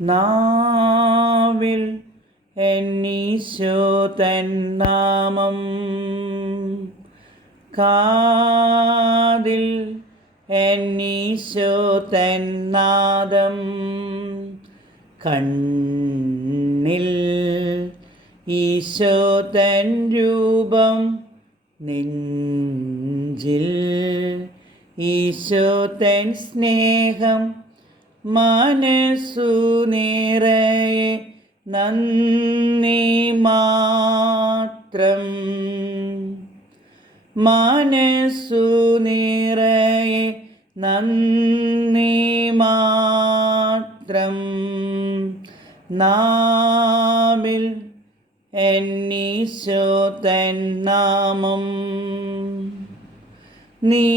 നാവിൽ എന്നീശോ തൻ നാമം, കാതിൽ എന്നീശോ തൻ നാദം, കണ്ണിൽ ഈശോ തൻ രൂപം, നെഞ്ചിൽ ഈശോ തൻ സ്നേഹം, മനസ്സു നിറയെ നന്ദി മാത്രം, മനസ്സു നിറയെ നന്ദി മാത്രം. നാവിൽ എന്നീശോ തൻ നാമം, നീ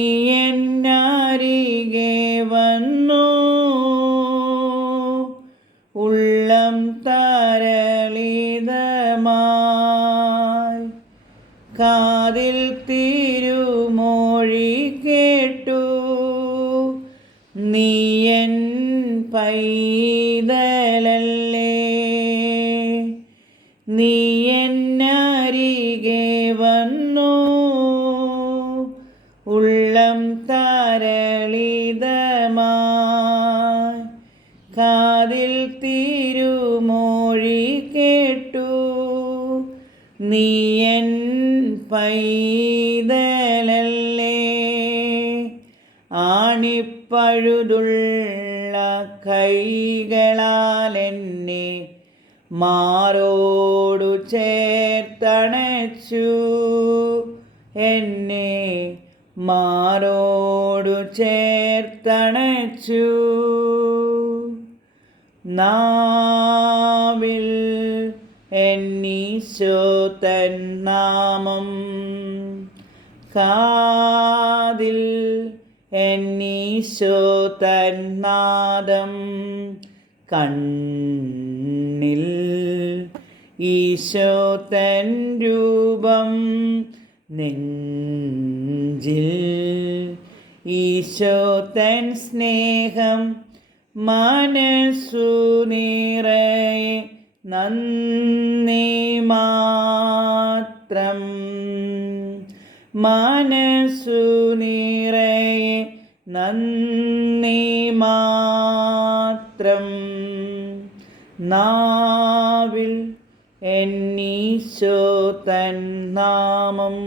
എന്നരികെ വന്നു, ഉള്ളം തരളിതമായി, കാതിൽ തിരുമൊഴി കേട്ടു, നീ എൻ പൈതലല്ലേ, നീ എന്നരികെ വന്നു, ഉള്ളം തരളിതമായി, കാതിൽ തിരുമൊഴി കേട്ടു, നീ എൻ പൈതലല്ലേ. ആണിപ്പഴുതുള്ള കൈകളാൽ എന്നെ മാറോടു ചേർത്തണച്ചു, എന്നെ മാറോടു ചേർത്തണച്ചു. നാവിൽ എന്നീശോ തൻ നാമം, കാതിൽ എന്നീശോ തൻ നാദം, കണ്ണിൽ ഈശോ തൻ രൂപം, നെഞ്ചിൽ ഈശോ തൻ സ്നേഹം, മനസ്സു നിറയെ നന്ദി മാത്രം, മനസ്സു നിറയെ നന്ദി മാത്രം. നാവിൽ എന്നീശോ തൻ നാമം.